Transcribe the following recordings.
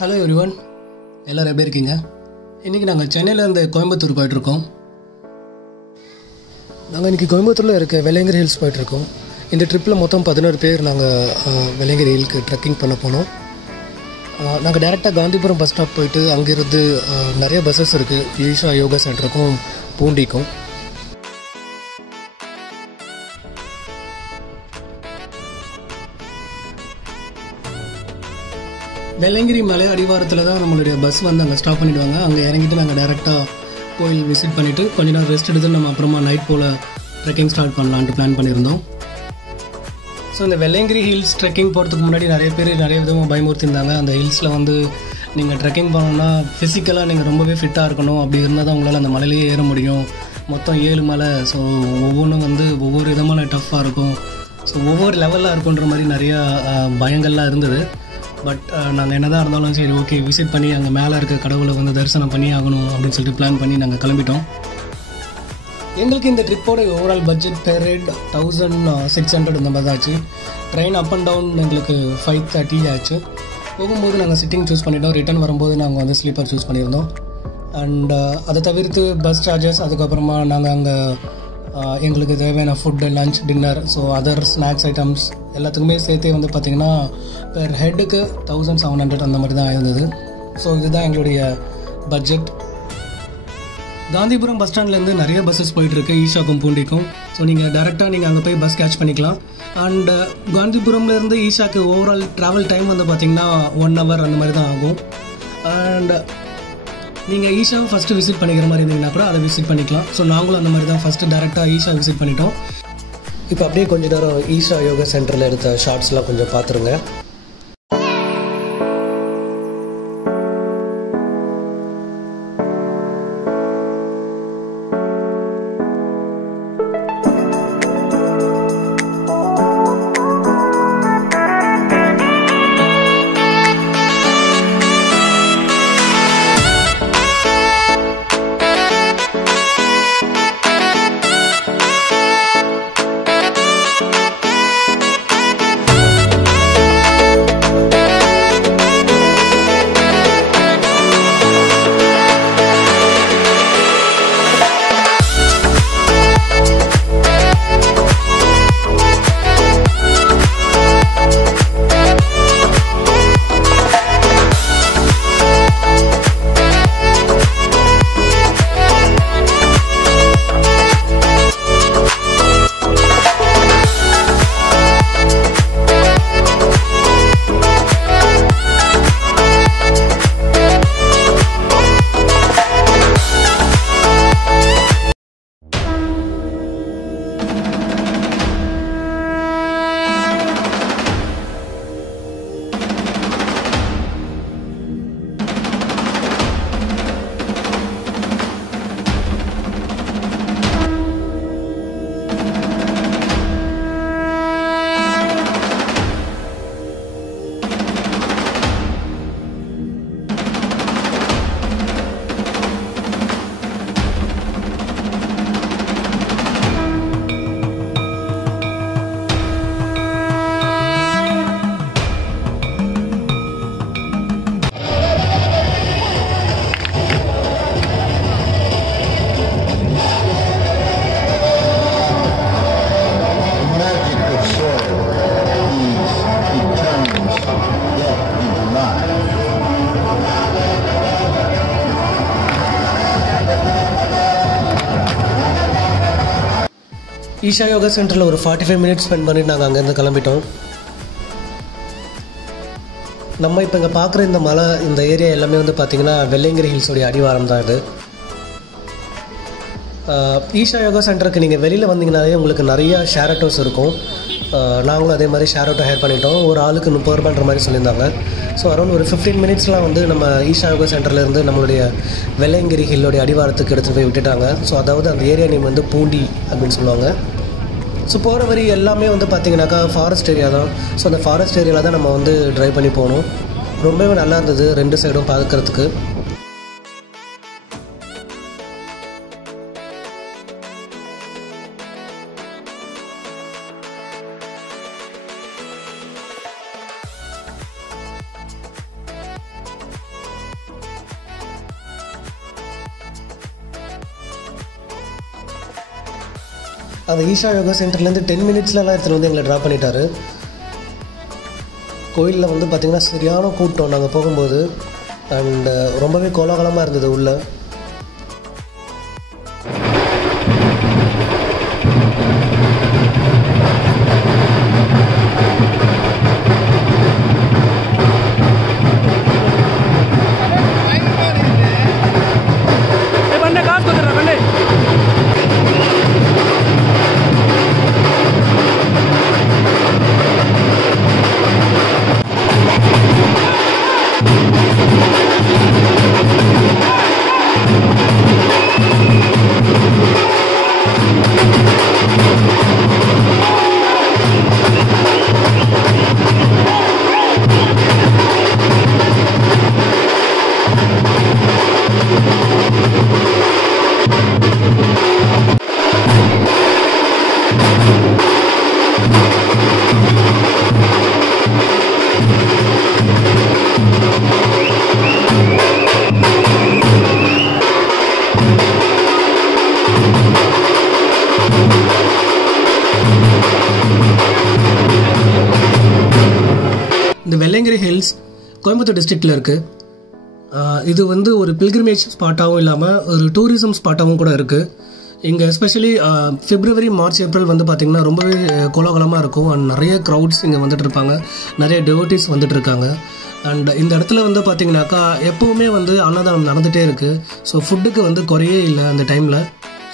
Hello everyone, எல்லோரும் எப்படி இருக்கீங்க? இன்றைக்கி நாங்கள் சென்னையிலேருந்து கோயம்புத்தூர் போயிட்டுருக்கோம். நாங்கள் இன்றைக்கி கோயம்புத்தூரில் இருக்க வெள்ளையங்கிரி ஹில்ஸ் போயிட்டுருக்கோம். இந்த ட்ரிப்பில் மொத்தம் 11 பேர் நாங்கள் வெள்ளையங்கிரி ஹில்க்கு ட்ரெக்கிங் பண்ண போனோம். நாங்கள் டேரெக்டாக காந்திபுரம் பஸ் ஸ்டாப் போயிட்டு அங்கேருந்து நிறைய பஸ்ஸஸ் இருக்குது ஈஷா யோகா சென்டருக்கும் பூண்டிக்கும். வெள்ளையங்கிரி மலை அடிவாரத்தில் தான் நம்மளுடைய பஸ் வந்து அங்கே ஸ்டாப் பண்ணிவிடுவாங்க. அங்கே இறங்கிட்டு நாங்கள் டேரெக்டாக கோயில் விசிட் பண்ணிவிட்டு கொஞ்ச நேரம் ரெஸ்ட் எடுத்து நம்ம அப்புறமா நைட் போல் ட்ரெக்கிங் ஸ்டார்ட் பண்ணலான்ட்டு பிளான் பண்ணியிருந்தோம். ஸோ இந்த வெள்ளையங்கிரி ஹில்ஸ் ட்ரெக்கிங் போகிறதுக்கு முன்னாடி நிறைய பேர் நிறைய விதமாக பயமுறுத்திருந்தாங்க. அந்த ஹில்ஸில் வந்து நீங்கள் ட்ரெக்கிங் பண்ணணுன்னா ஃபிசிக்கலாக நீங்கள் ரொம்பவே ஃபிட்டாக இருக்கணும், அப்படி இருந்தால் தான் உங்களால் அந்த மலையிலேயே ஏற முடியும். மொத்தம் 7 மலை. ஸோ ஒவ்வொன்றும் வந்து ஒவ்வொரு விதமான டஃப்பாக இருக்கும். ஸோ ஒவ்வொரு லெவலில் இருக்குன்ற மாதிரி நிறையா பயங்கள்லாம் இருந்தது. பட் நாங்கள் என்ன தான் இருந்தாலும் சரி ஓகே விசிட் பண்ணி அங்கே மேலே இருக்க கடவுளை வந்து தரிசனம் பண்ணி ஆகணும் அப்படின்னு சொல்லிட்டு பிளான் பண்ணி நாங்கள் கிளம்பிட்டோம். எங்களுக்கு இந்த ட்ரிப்போட ஓவரால் பட்ஜெட் பெர் ஹெட் 1600 இந்த மாதிரி தான் ஆச்சு. ட்ரெயின் அப் அண்ட் டவுன் எங்களுக்கு 530 ஆச்சு. போகும்போது நாங்கள் சிட்டிங் சூஸ் பண்ணிட்டோம். ரிட்டர்ன் வரும்போது நாங்கள் வந்து ஸ்லீப்பர் சூஸ் பண்ணியிருந்தோம். அண்ட் அதை தவிர்த்து பஸ் சார்ஜஸ், அதுக்கப்புறமா நாங்கள் அங்கே எங்களுக்கு தேவையான food, lunch, dinner, so other snacks items எல்லாத்துக்குமே சேர்த்தே வந்து பார்த்திங்கன்னா பெர் ஹெட்டுக்கு 1700 அந்த மாதிரி தான் இருந்தது. ஸோ இதுதான் எங்களுடைய பட்ஜெட். காந்திபுரம் பஸ் ஸ்டாண்ட்லேருந்து நிறைய பஸ்ஸஸ் போயிட்டுருக்கு ஈஷாக்கும் பூண்டிக்கும். ஸோ நீங்கள் டேரெக்டாக நீங்கள் அங்கே போய் பஸ் கேட்ச் பண்ணிக்கலாம். அண்டு காந்திபுரம்லேருந்து ஈஷாக்கு ஓவரால் ட்ராவல் டைம் வந்து பார்த்திங்கன்னா 1 hour அந்த மாதிரி தான் ஆகும். அண்ட் நீங்கள் ஈஷாவை ஃபஸ்ட்டு விசிட் பண்ணிக்கிற மாதிரி இருந்தீங்கன்னா கூட அதை விசிட் பண்ணிக்கலாம். ஸோ நாங்களும் அந்த மாதிரி தான் ஃபஸ்ட்டு டேரெக்டாக ஈஷா விசிட் பண்ணிட்டோம். இப்போ அப்படியே கொஞ்சம் நேரம் ஈஷா யோகா சென்டரில் எடுத்த ஷார்ட்ஸ்லாம் கொஞ்சம் பார்த்துருங்க. ஈஷா யோகா சென்டரில் ஒரு 45 minutes ஸ்பெண்ட் பண்ணிட்டு நாங்கள் அங்கேருந்து கிளம்பிட்டோம். நம்ம இப்போ இங்கே பார்க்குற இந்த மலை, இந்த ஏரியா எல்லாமே வந்து பார்த்திங்கன்னா வெள்ளையங்கிரி ஹில்ஸோடைய அடிவாரம் தான் இது. ஈஷா யோகா சென்டருக்கு நீங்கள் வெளியில் வந்தீங்கனாலே உங்களுக்கு நிறையா ஷேர் ஆட்டோஸ் இருக்கும். நாங்களும் அதே மாதிரி ஷேர் ஆட்டோ ஹேர் பண்ணிட்டோம். ஒரு ஆளுக்கு 30 ரூபான்ற மாதிரி சொல்லியிருந்தாங்க. ஸோ அரௌண்ட் ஒரு 15 minutesலாம் வந்து நம்ம ஈஷா யோகா சென்டர்லேருந்து நம்மளுடைய வெள்ளையங்கிரி ஹில்லோடைய அடிவாரத்துக்கு எடுத்துகிட்டு போய் விட்டுட்டாங்க. ஸோ அதாவது அந்த ஏரியா நேம் வந்து பூண்டி அப்படின்னு சொல்லுவாங்க. ஸோ போகிற வரி எல்லாமே வந்து பார்த்திங்கனாக்கா ஃபாரஸ்ட் ஏரியா தான். ஸோ அந்த ஃபாரஸ்ட் ஏரியாவில் தான் நம்ம வந்து ட்ரைவ் பண்ணி போகணும். ரொம்பவே நல்லா இருந்தது 2 சைடும் பார்க்குறதுக்கு. அந்த ஈஷா யோகா சென்டர்லேருந்து 10 மினிட்ஸ்லாம் எடுத்துகிட்டு வந்து எங்களை ட்ராப் பண்ணிட்டாரு. கோயிலில் வந்து பார்த்திங்கன்னா சரியான கூட்டம் நாங்கள் போகும்போது. அண்டு ரொம்பவே கோலாகலமாக இருந்தது உள்ளே. இந்த வெள்ளையங்கிரி ஹில்ஸ் கோயம்புத்தூர் டிஸ்ட்ரிக்டில் இருக்குது. இது வந்து ஒரு பில்கிரிமேஜ் ஸ்பாட்டாகவும் இல்லாமல் ஒரு டூரிசம் ஸ்பாட்டாகவும் கூட இருக்குது. இங்கே எஸ்பெஷலி February, March, April வந்து பார்த்திங்கன்னா ரொம்பவே கோலாகலமாக இருக்கும். அண்ட் நிறைய க்ரௌட்ஸ் இங்கே வந்துட்டு இருப்பாங்க, நிறைய டிவோட்டிஸ் வந்துட்டு இருக்காங்க. அண்ட் இந்த இடத்துல வந்து பார்த்திங்கனாக்கா எப்போவுமே வந்து அன்னதானம் நடந்துகிட்டே இருக்குது. ஸோ ஃபுட்டுக்கு வந்து குறையே இல்லை அந்த டைமில்.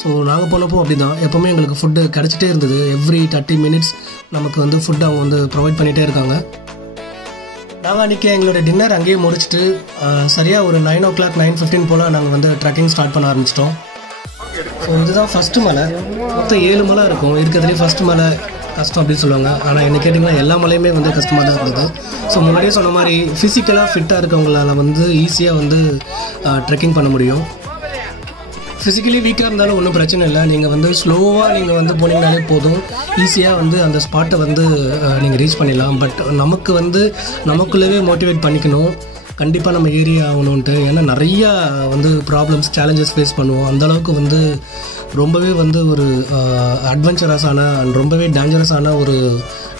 ஸோ நாங்கள் போனப்போ அப்படி தான், எப்போவுமே எங்களுக்கு ஃபுட்டு கிடச்சிட்டே இருந்தது. எவ்ரி 30 minutes நமக்கு வந்து ஃபுட்டு அவங்க வந்து ப்ரொவைட் பண்ணிகிட்டே இருக்காங்க. நாங்கள் அன்றைக்கி எங்களோட டின்னர் அங்கேயே முடிச்சுட்டு சரியாக ஒரு 9 o'clock 9:15 போல் நாங்கள் வந்து ட்ரெக்கிங் ஸ்டார்ட் பண்ண ஆரம்பிச்சிட்டோம். ஸோ இதுதான் ஃபஸ்ட்டு மலை. மொத்தம் 7 மலை இருக்கும். இருக்கிறதுலேயே ஃபஸ்ட்டு மலை கஷ்டம் அப்படின்னு சொல்லுவாங்க. ஆனால் என்ன கேட்டிங்கன்னா எல்லா மலையுமே வந்து கஷ்டமாக தான் இருந்தது. ஸோ முன்னாடியே சொன்ன மாதிரி ஃபிசிக்கலாக ஃபிட்டாக இருக்கவங்களால வந்து ஈஸியாக வந்து ட்ரெக்கிங் பண்ண முடியும். ஃபிசிக்கலி வீக்காக இருந்தாலும் ஒன்றும் பிரச்சனை இல்லை. நீங்கள் வந்து ஸ்லோவாக நீங்கள் வந்து போனீங்கனாலே போதும், ஈஸியாக வந்து அந்த ஸ்பாட்டை வந்து நீங்கள் ரீச் பண்ணிடலாம். பட் நமக்கு வந்து நமக்குள்ளவே மோட்டிவேட் பண்ணிக்கணும், கண்டிப்பாக நம்ம ஏறி ஆகணுன்ட்டு. ஏன்னா நிறையா வந்து ப்ராப்ளம்ஸ் சேலஞ்சஸ் ஃபேஸ் பண்ணுவோம். அந்தளவுக்கு வந்து ரொம்பவே வந்து ஒரு அட்வென்ச்சரஸான அண்ட் ரொம்பவே டேஞ்சரஸான ஒரு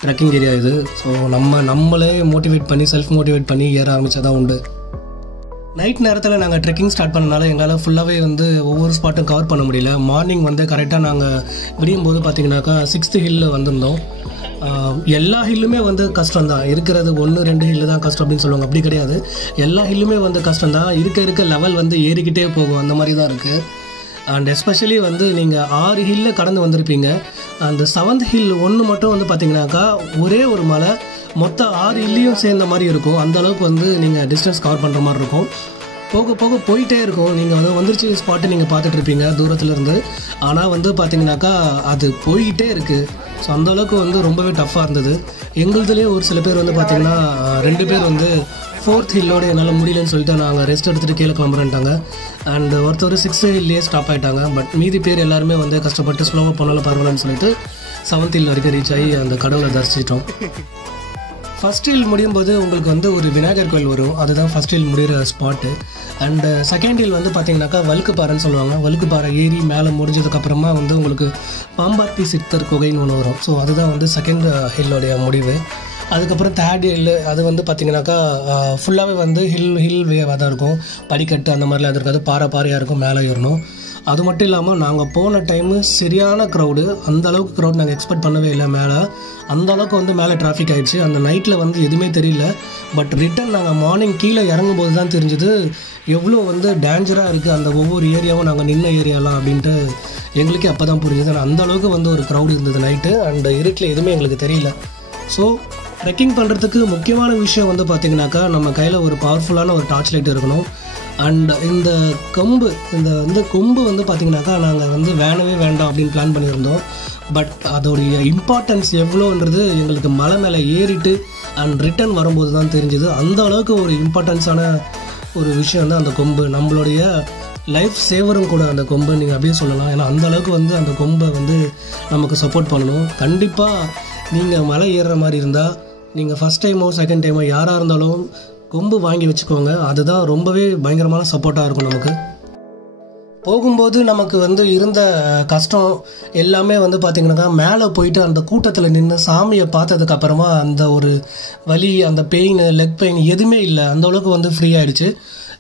ட்ரெக்கிங் ஏரியா இது. ஸோ நம்மளே மோட்டிவேட் பண்ணி செல்ஃப் மோட்டிவேட் பண்ணி ஏற ஆரம்பித்தா தான் உண்டு. நைட் நேரத்தில் நாங்கள் ட்ரெக்கிங் ஸ்டார்ட் பண்ணனால எங்களால் ஃபுல்லாகவே வந்து ஒவ்வொரு ஸ்பாட்டும் கவர் பண்ண முடியல. மார்னிங் வந்து கரெக்டாக நாங்கள் விடியும் போது பார்த்தீங்கன்னாக்கா 6th ஹில்லில் வந்திருந்தோம். எல்லா ஹில்லுமே வந்து கஷ்டம் தான். இருக்கிறது 1-2 ஹில்லு தான் கஷ்டம் அப்படின்னு சொல்லுவாங்க, அப்படி கிடையாது. எல்லா ஹில்லுமே வந்து கஷ்டம் தான். இருக்க லெவல் வந்து ஏறிக்கிட்டே போகும், அந்த மாதிரி தான் இருக்குது. அண்ட் எஸ்பெஷலி வந்து நீங்கள் 6 ஹில்ல கடந்து வந்திருப்பீங்க. அந்த 7th ஹில் ஒன்று மட்டும் வந்து பார்த்தீங்கன்னாக்கா ஒரே ஒரு மலை மொத்தம் 6 ஹில்லையும் சேர்ந்த மாதிரி இருக்கும். அந்தளவுக்கு வந்து நீங்கள் டிஸ்டன்ஸ் கவர் பண்ணுற மாதிரி இருக்கும். போக போக போயிட்டே இருக்கும். நீங்கள் வந்து வந்துருச்சு ஸ்பாட்டு நீங்கள் பார்த்துட்டு இருப்பீங்க தூரத்துலேருந்து. ஆனால் வந்து பார்த்தீங்கன்னாக்கா அது போய்கிட்டே இருக்குது. ஸோ அந்தளவுக்கு வந்து ரொம்பவே டஃப்பாக இருந்தது. எங்களுதுலேயே ஒரு சில பேர் வந்து பார்த்திங்கன்னா 2 பேர் வந்து 4th ஹில்லோடு என்னால் முடியலன்னு சொல்லிட்டு நாங்கள் ரெஸ்ட் எடுத்துகிட்டு கீழே கிளம்புறேன்ட்டாங்க. அண்ட் ஒருத்தர் 6th ஹில்லையே ஸ்டாப் ஆகிட்டாங்க. பட் மீதி பேர் எல்லாருமே வந்து கஷ்டப்பட்டு ஸ்லோவாக போனாலும் பரவாயில்லன்னு சொல்லிட்டு 7th ஹில் வரைக்கும் ரீச் ஆகி அந்த கடவுளை தரிசிச்சிட்டோம். ஃபஸ்ட் ஹில் முடியும் போது உங்களுக்கு வந்து ஒரு விநாயகர் கோயில் வரும், அதுதான் ஃபஸ்ட் ஹில் முடிகிற ஸ்பாட்டு. அண்டு செகண்ட் ஹில் வந்து பார்த்தீங்கன்னாக்கா வழுக்குப்பாறைன்னு சொல்லுவாங்க. வழுக்குப்பாறை ஏறி மேலே முடிஞ்சதுக்கப்புறமா வந்து உங்களுக்கு பாம்பாத்தி சித்தர் குகைன்னு ஒன்று வரும். ஸோ அதுதான் வந்து செகண்ட் ஹில்லோடைய முடிவு. அதுக்கப்புறம் தேர்ட் ஹில் அது வந்து பார்த்திங்கனாக்கா ஃபுல்லாகவே வந்து ஹில் வேவாக தான் இருக்கும். படிக்கட்டு அந்த மாதிரிலாம் அது இருக்காது, பாறையாக இருக்கும், மேலே ஏறணும். அது மட்டும் இல்லாமல் நாங்கள் போன டைமு சரியான க்ரௌடு. அந்தளவுக்கு க்ரௌட் நாங்கள் எக்ஸ்பெக்ட் பண்ணவே இல்லை. மேலே அந்தளவுக்கு வந்து மேலே டிராஃபிக் ஆகிடுச்சு. அந்த நைட்டில் வந்து எதுவுமே தெரியல. பட் ரிட்டன் நாங்கள் மார்னிங் கீழே இறங்கும்போது தான் தெரிஞ்சுது எவ்வளோ வந்து டேஞ்சராக இருக்குது அந்த ஒவ்வொரு ஏரியாவும், நாங்கள் நின்ன ஏரியாலாம் அப்படின்ட்டு எங்களுக்கே அப்போ தான் புரிஞ்சுது. ஆனால் அந்தளவுக்கு வந்து ஒரு க்ரௌடு இருந்தது நைட்டு. அண்ட் இருட்டில் எதுவுமே எங்களுக்கு தெரியல. ஸோ ட்ரெக்கிங் பண்ணுறதுக்கு முக்கியமான விஷயம் வந்து பார்த்திங்கனாக்கா நம்ம கையில் ஒரு பவர்ஃபுல்லான ஒரு டார்ச் லைட் இருக்கணும். அண்ட் இந்த கொம்பு வந்து பார்த்திங்கனாக்கா நாங்கள் வந்து வேண்டாம் அப்படின்னு பிளான் பண்ணியிருந்தோம். பட் அதோடைய இம்பார்ட்டன்ஸ் எவ்வளோன்றது எங்களுக்கு மலை மேலே ஏறிட்டு அண்ட் ரிட்டன் வரும்போது தான் தெரிஞ்சுது. அந்த அளவுக்கு ஒரு இம்பார்ட்டன்ஸான ஒரு விஷயம் தான் அந்த கொம்பு. நம்மளுடைய லைஃப் சேவரும் கூட அந்த கொம்பு நீங்கள் அப்படியே சொல்லலாம். ஏன்னா அந்தளவுக்கு வந்து அந்த கொம்பை வந்து நமக்கு சப்போர்ட் பண்ணணும். கண்டிப்பாக நீங்கள் மலை ஏறுற மாதிரி இருந்தால் நீங்கள் ஃபஸ்ட் டைமோ செகண்ட் டைமோ யாராக இருந்தாலும் கொம்பு வாங்கி வச்சுக்கோங்க. அதுதான் ரொம்பவே பயங்கரமான சப்போர்ட்டாக இருக்கும் நமக்கு. போகும்போது நமக்கு வந்து இருந்த கஷ்டம் எல்லாமே வந்து பார்த்திங்கன்னா மேலே போயிட்டு அந்த கூட்டத்தில் நின்று சாமியை பார்த்ததுக்கு அப்புறமா அந்த ஒரு வலி, அந்த பெயின், லெக் பெயின் எதுவுமே இல்லை. அந்தளவுக்கு வந்து ஃப்ரீ ஆகிடுச்சு.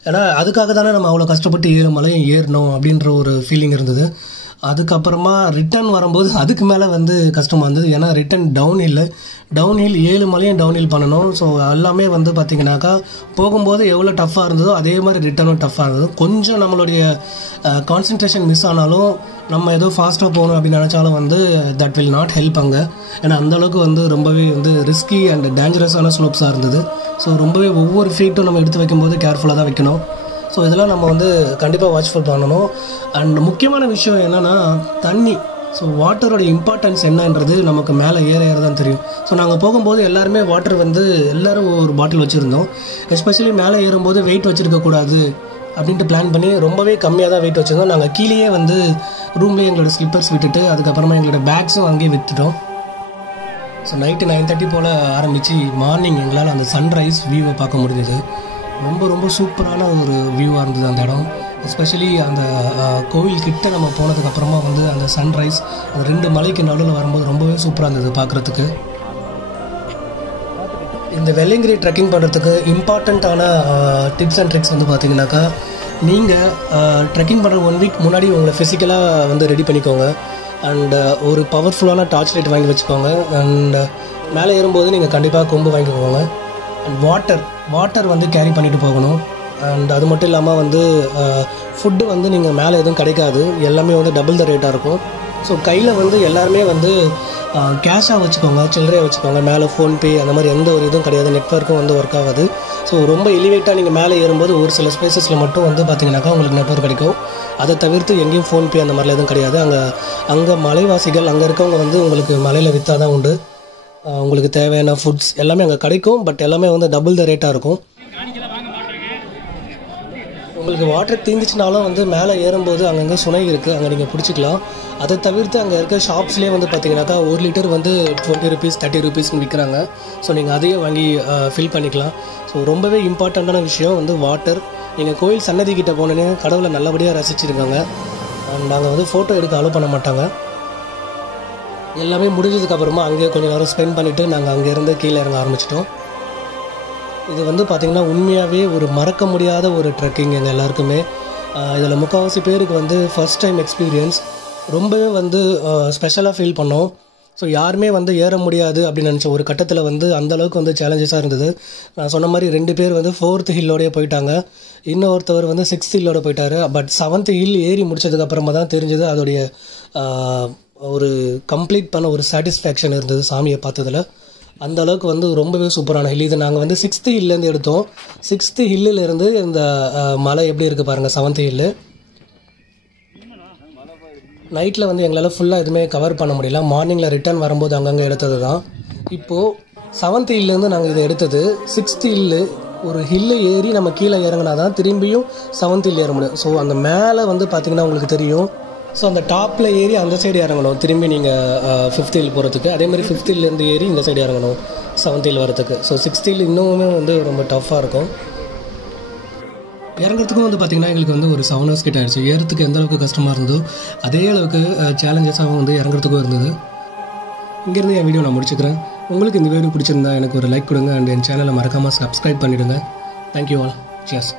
ஏன்னா அதுக்காக தானே நம்ம அவ்வளோ கஷ்டப்பட்டு மலையும் ஏறணும் அப்படின்ற ஒரு ஃபீலிங் இருந்தது. அதுக்கப்புறமா ரிட்டன் வரும்போது அதுக்கு மேலே வந்து கஷ்டமாக இருந்தது. ஏன்னா ரிட்டன் டவுன் ஹில் 7 மலையும் டவுன் ஹில் பண்ணணும். ஸோ எல்லாமே வந்து பார்த்திங்கனாக்கா போகும்போது எவ்வளோ டஃப்பாக இருந்ததோ அதே மாதிரி ரிட்டனும் டஃப்பாக இருந்தது. கொஞ்சம் நம்மளுடைய கான்சன்ட்ரேஷன் மிஸ் ஆனாலும் நம்ம ஏதோ ஃபாஸ்ட்டாக போகணும் அப்படின்னு நினச்சாலும் வந்து தட் வில் நாட் ஹெல்ப் அங்கே. ஏன்னா அந்தளவுக்கு வந்து ரொம்பவே வந்து ரிஸ்கி அண்ட் டேஞ்சரஸான ஸ்லோப்ஸாக இருந்தது. ஸோ ரொம்பவே ஒவ்வொரு ஃபீட்டும் நம்ம எடுத்து வைக்கும்போது கேர்ஃபுல்லாக தான் வைக்கணும். ஸோ இதெல்லாம் நம்ம வந்து கண்டிப்பாக வாட்ச்ஃபுல் பண்ணணும். அண்ட் முக்கியமான விஷயம் என்னென்னா தண்ணி. ஸோ வாட்டரோட இம்பார்ட்டன்ஸ் என்னன்றது நமக்கு மேலே ஏற தான் தெரியும். ஸோ நாங்கள் போகும்போது எல்லாருமே வாட்டர் வந்து எல்லோரும் ஒரு பாட்டில் வச்சுருந்தோம். எஸ்பெஷலி மேலே ஏறும்போது வெயிட் வச்சுருக்கக்கூடாது அப்படின்ட்டு பிளான் பண்ணி ரொம்பவே கம்மியாக தான் வெயிட் வச்சுருந்தோம். நாங்கள் கீழேயே வந்து ரூம்லேயே எங்களோட ஸ்லிப்பர்ஸ் விட்டுட்டு அதுக்கப்புறமா எங்களோட பேக்ஸும் அங்கேயே விட்டுட்டோம். ஸோ நைட்டு 9:30 போல் ஆரம்பித்து மார்னிங் எங்களால் அந்த சன்ரைஸ் வியூவை பார்க்க முடிஞ்சது. ரொம்ப சூப்பரான ஒரு வியூவாக இருந்தது அந்த இடம். எஸ்பெஷலி அந்த கோவில் கிட்ட நம்ம போனதுக்கப்புறமா வந்து அந்த சன்ரைஸ் அந்த 2 மலைக்கு நடுவில் வரும்போது ரொம்பவே சூப்பராக இருந்தது பார்க்குறதுக்கு. இந்த வெள்ளையங்கிரி ட்ரெக்கிங் பண்ணுறதுக்கு இம்பார்ட்டண்ட்டான டிப்ஸ் அண்ட் ட்ரிக்ஸ் வந்து பார்த்திங்கனாக்கா, நீங்கள் ட்ரெக்கிங் பண்ணுற 1 வீக் முன்னாடி உங்களை ஃபிசிக்கலாக வந்து ரெடி பண்ணிக்கோங்க. அண்ட் ஒரு பவர்ஃபுல்லான டார்ச் லைட் வாங்கி வச்சுக்கோங்க. அண்ட் மேலே ஏறும்போது நீங்கள் கண்டிப்பாக கொம்பு வாங்கிக்கோங்க. அண்ட் வாட்டர் வந்து கேரி பண்ணிட்டு போகணும். அண்ட் அது மட்டும் இல்லாமல் வந்து ஃபுட்டு வந்து நீங்கள் மேலே எதுவும் கிடைக்காது, எல்லாமே வந்து டபுள் த ரேட்டாக இருக்கும். ஸோ கையில் வந்து எல்லாருமே வந்து கேஷாக வச்சுக்கோங்க, சில்லறையாக வச்சுக்கோங்க. மேலே ஃபோன்பே அந்த மாதிரி எந்த ஒரு இதுவும் கிடையாது, நெட்வொர்க்கும் வந்து ஒர்க் ஆகாது. ஸோ ரொம்ப எலிவேட்டாக நீங்கள் மேலே ஏறும்போது ஒரு சில ஸ்பேசஸில் மட்டும் வந்து பார்த்திங்கனாக்கா உங்களுக்கு நெட்வொர்க் கிடைக்கும். அதை தவிர்த்து எங்கேயும் ஃபோன்பே அந்த மாதிரிலாம் எதுவும் கிடையாது. அங்கே மலைவாசிகள் அங்கே இருக்கவங்க வந்து உங்களுக்கு மலையில் விற்றா தான் உண்டு. உங்களுக்கு தேவையான ஃபுட்ஸ் எல்லாமே அங்கே கிடைக்கும். பட் எல்லாமே வந்து டபுள் த ரேட்டாக இருக்கும். உங்களுக்கு வாட்டர் தீர்ந்துச்சுனாலும் வந்து மேலே ஏறும்போது அங்கங்கே சுனை இருக்குது, அங்கே நீங்கள் பிடிச்சிக்கலாம். அதை தவிர்த்து அங்கே இருக்க ஷாப்ஸ்லேயே வந்து பார்த்திங்கனாக்கா 1 லிட்டர் வந்து 20 rupees 30 rupeesனு விற்கிறாங்க. ஸோ நீங்கள் அதையே வாங்கி ஃபில் பண்ணிக்கலாம். ஸோ ரொம்பவே இம்பார்ட்டண்ட்டான விஷயம் வந்து வாட்டர். நீங்கள் கோயில் சன்னதி கிட்டே போனோன்னே கடவுளை நல்லபடியாக ரசிச்சிருக்காங்க. நாங்கள் வந்து ஃபோட்டோ எடுக்க அலோவ் பண்ண மாட்டாங்க. எல்லாமே முடிஞ்சதுக்கப்புறமா அங்கேயே கொஞ்சம் நேரம் ஸ்பெண்ட் பண்ணிவிட்டு நாங்கள் அங்கேருந்து கீழே இறங்க ஆரம்பிச்சிட்டோம். இது வந்து பார்த்திங்கன்னா உண்மையாகவே ஒரு மறக்க முடியாத ஒரு ட்ரெக்கிங் எங்கள் எல்லாருக்குமே. இதில் முக்கால்வாசி பேருக்கு வந்து ஃபர்ஸ்ட் டைம் எக்ஸ்பீரியன்ஸ். ரொம்பவே வந்து ஸ்பெஷலாக ஃபீல் பண்ணோம். ஸோ யாருமே வந்து ஏற முடியாது அப்படின்னு நினச்ச ஒரு கட்டத்தில் வந்து அந்தளவுக்கு வந்து சேலஞ்சஸாக இருந்தது. நான் சொன்ன மாதிரி 2 பேர் வந்து 4th ஹில்லோடய போயிட்டாங்க, இன்னொருத்தவர் வந்து 6th ஹில்லோட போயிட்டார். பட் 7th ஹில் ஏறி முடிச்சதுக்கப்புறமா தான் தெரிஞ்சது அதோடைய ஒரு கம்ப்ளீட் பண்ண ஒரு சாட்டிஸ்ஃபேக்ஷன் இருந்தது சாமியை பார்த்ததில். அந்த அளவுக்கு வந்து ரொம்பவே சூப்பரான ஹில் இது. நாங்கள் வந்து 6th ஹில்லேருந்து எடுத்தோம். 6th ஹில்லிலேருந்து இந்த மலை எப்படி இருக்குது பாருங்கள். 7th ஹில்லு நைட்டில் வந்து எங்களால் ஃபுல்லாக எதுவுமே கவர் பண்ண முடியல. மார்னிங்கில் ரிட்டர்ன் வரும்போது அங்கங்கே எடுத்தது தான். இப்போது 7th ஹில்லேருந்து நாங்கள் இதை எடுத்தது. 6th ஹில்லு ஒரு ஹில்லு ஏறி நம்ம கீழே இறங்கினா தான் திரும்பியும் 7th ஹில் ஏற முடியும். ஸோ அந்த மேலே வந்து பார்த்திங்கன்னா உங்களுக்கு தெரியும். ஸோ அந்த டாப்பில் ஏறி அந்த சைடு இறங்கணும் திரும்பி நீங்கள் 5th ஹில் போகிறதுக்கு. அதேமாதிரி 5th ஹில்லேருந்து ஏறி இந்த சைடு இறங்கணும் 7th ஹில் வரதுக்கு. ஸோ 6th ஹில் இன்னுமே வந்து ரொம்ப டஃப்பாக இருக்கும். இறங்குறதுக்கும் வந்து பார்த்திங்கன்னா எங்களுக்கு வந்து ஒரு 7 hours கிட்ட ஆயிடுச்சு. ஏறத்துக்கு எந்த அளவுக்கு கஷ்டமாக இருந்தோ அதே அளவுக்கு சேலஞ்சஸாகவும் வந்து இறங்குறதுக்கும் இருந்தது. இங்கேருந்து என் வீடியோ நான் முடிச்சுக்கிறேன். உங்களுக்கு இந்த வீடியோ பிடிச்சிருந்தா எனக்கு ஒரு லைக் கொடுங்க. அண்ட் என் சேனலை மறக்காமல் சப்ஸ்கிரைப் பண்ணிவிடுங்க. Thank you all. சியர்ஸ்.